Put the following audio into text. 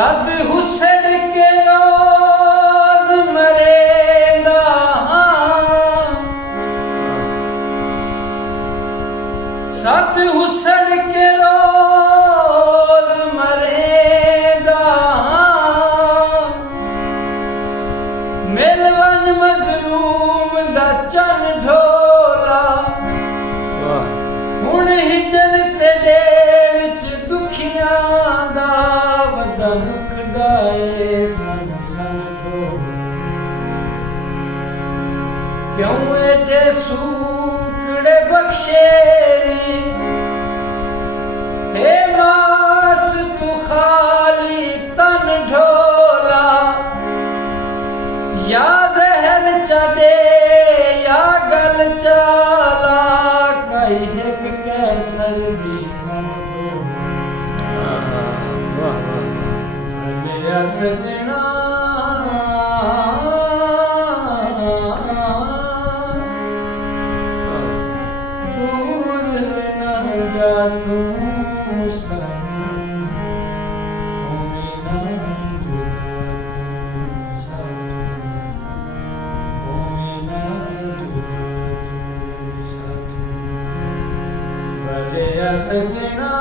सद हुस्न के रोज मरेंदा, सद हुस्न के रोज मरेंदा, मिलवन मजलूम दा चन ढोला, हुण हिजर तेरे विच दुखियां दा वदा दुखदा ए सन सन ढोला। क्यों एडे सूकड़े बख्शे नी, हे मास तू खाली तन ढोला, या जहर चदे या गल चाला, कई हिक कैसर दी मन फलिया सजना दूर न जा तू साथी, होवे ना जुदा तू साथी, होवे ना जुदा तू साथी, भलिया सजना।